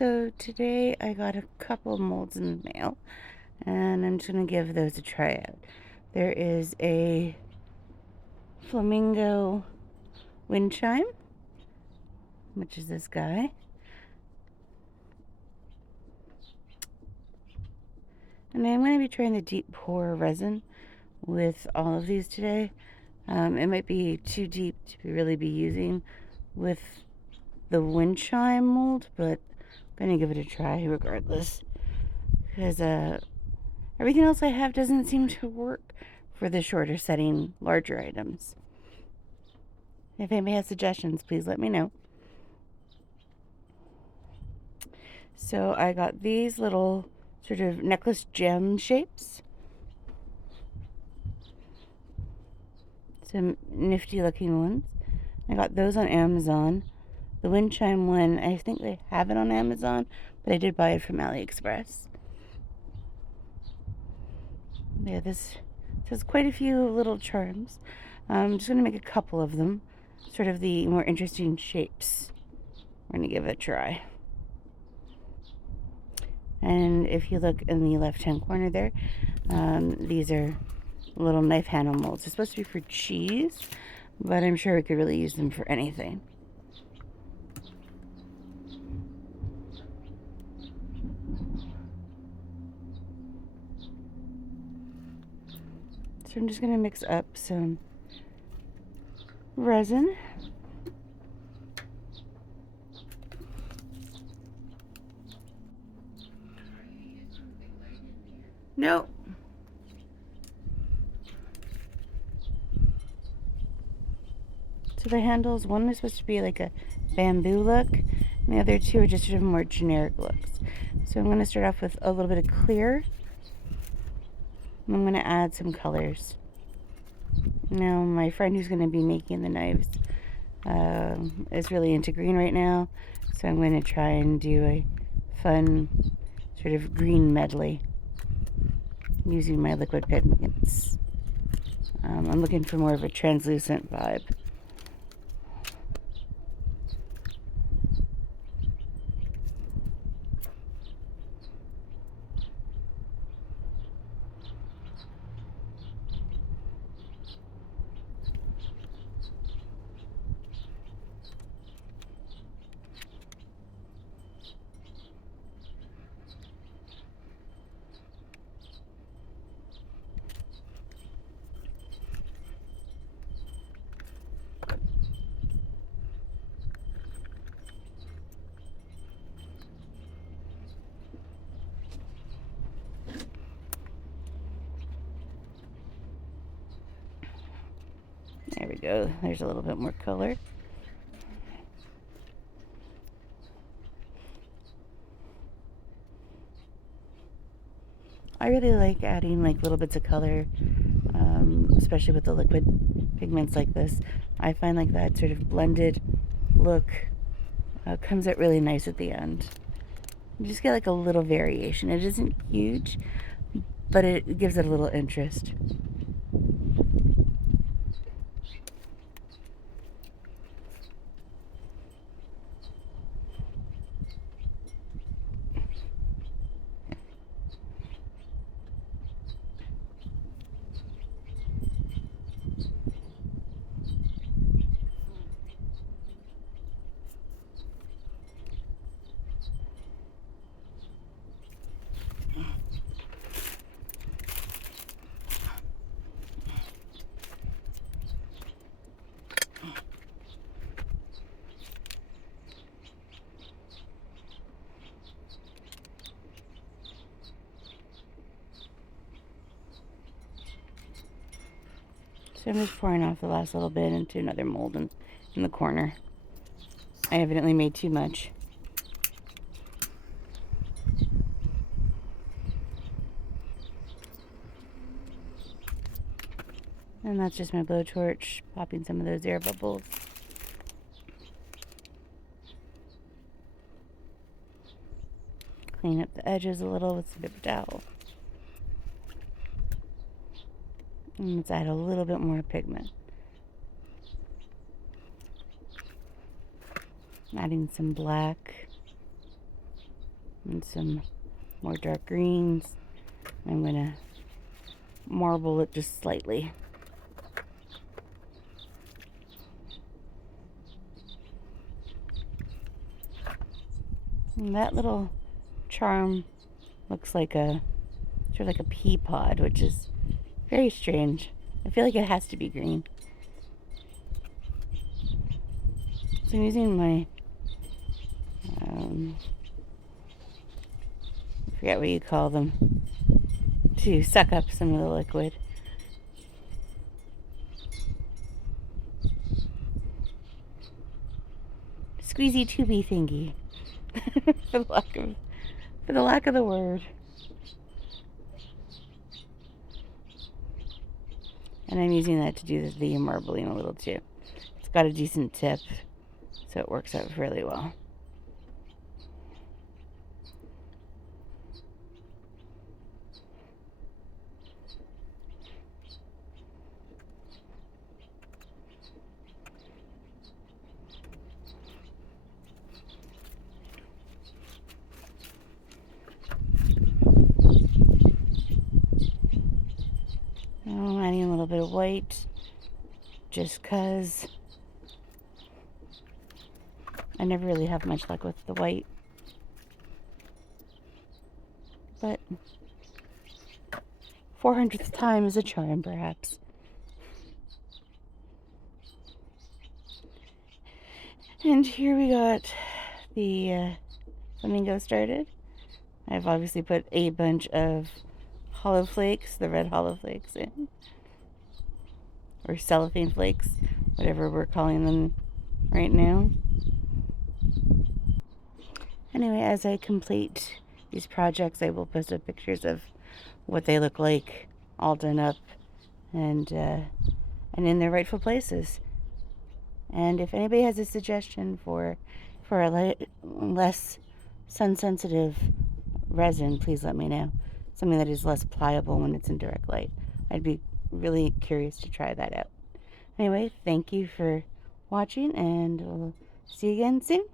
So today I got a couple molds in the mail, and I'm just going to give those a try out. There is a flamingo wind chime, which is this guy. And I'm going to be trying the deep pour resin with all of these today. It might be too deep to really be using with the wind chime mold, but I'm going to give it a try regardless. Because everything else I have doesn't seem to work for the shorter setting, larger items. If anybody has suggestions, please let me know. So I got these little sort of necklace gem shapes. Some nifty looking ones. I got those on Amazon. The wind chime one, I think they have it on Amazon, but I did buy it from AliExpress. Yeah, this has quite a few little charms. I'm just going to make a couple of them, sort of the more interesting shapes. We're going to give it a try. And if you look in the left-hand corner there, these are little knife handle molds. They're supposed to be for cheese, but I'm sure we could really use them for anything. So I'm just going to mix up some resin. Nope. So the handles, one is supposed to be like a bamboo look, and the other two are just sort of more generic looks. So I'm going to start off with a little bit of clear, and I'm going to add some colors. Now my friend who's going to be making the knives is really into green right now, so I'm going to try and do a fun sort of green medley using my liquid pigments. I'm looking for more of a translucent vibe. There we go. There's a little bit more color. I really like adding like little bits of color, especially with the liquid pigments like this. I find like that sort of blended look comes out really nice at the end. You just get like a little variation. It isn't huge, but it gives it a little interest. So I'm just pouring off the last little bit into another mold in the corner. I evidently made too much. And that's just my blowtorch, popping some of those air bubbles. Clean up the edges a little with some paper towel. And let's add a little bit more pigment. Adding some black. And some more dark greens. I'm going to marble it just slightly. And that little charm looks like a sort of like a pea pod, which is very strange. I feel like it has to be green. So I'm using my I forget what you call them, to suck up some of the liquid. Squeezy tubey thingy. for the lack of the word. And I'm using that to do the marbling a little too. It's got a decent tip, so it works out really well. I'm adding a little bit of white just because I never really have much luck with the white. But 400th time is a charm, perhaps. And here we got the flamingo started. I've obviously put a bunch of hollow flakes, the red hollow flakes in. Or cellophane flakes, whatever we're calling them right now. Anyway, as I complete these projects, I will post up pictures of what they look like all done up and in their rightful places. And if anybody has a suggestion for a less sun-sensitive resin, please let me know. Something that is less pliable when it's in direct light. I'd be really curious to try that out. Anyway, thank you for watching, and we'll see you again soon.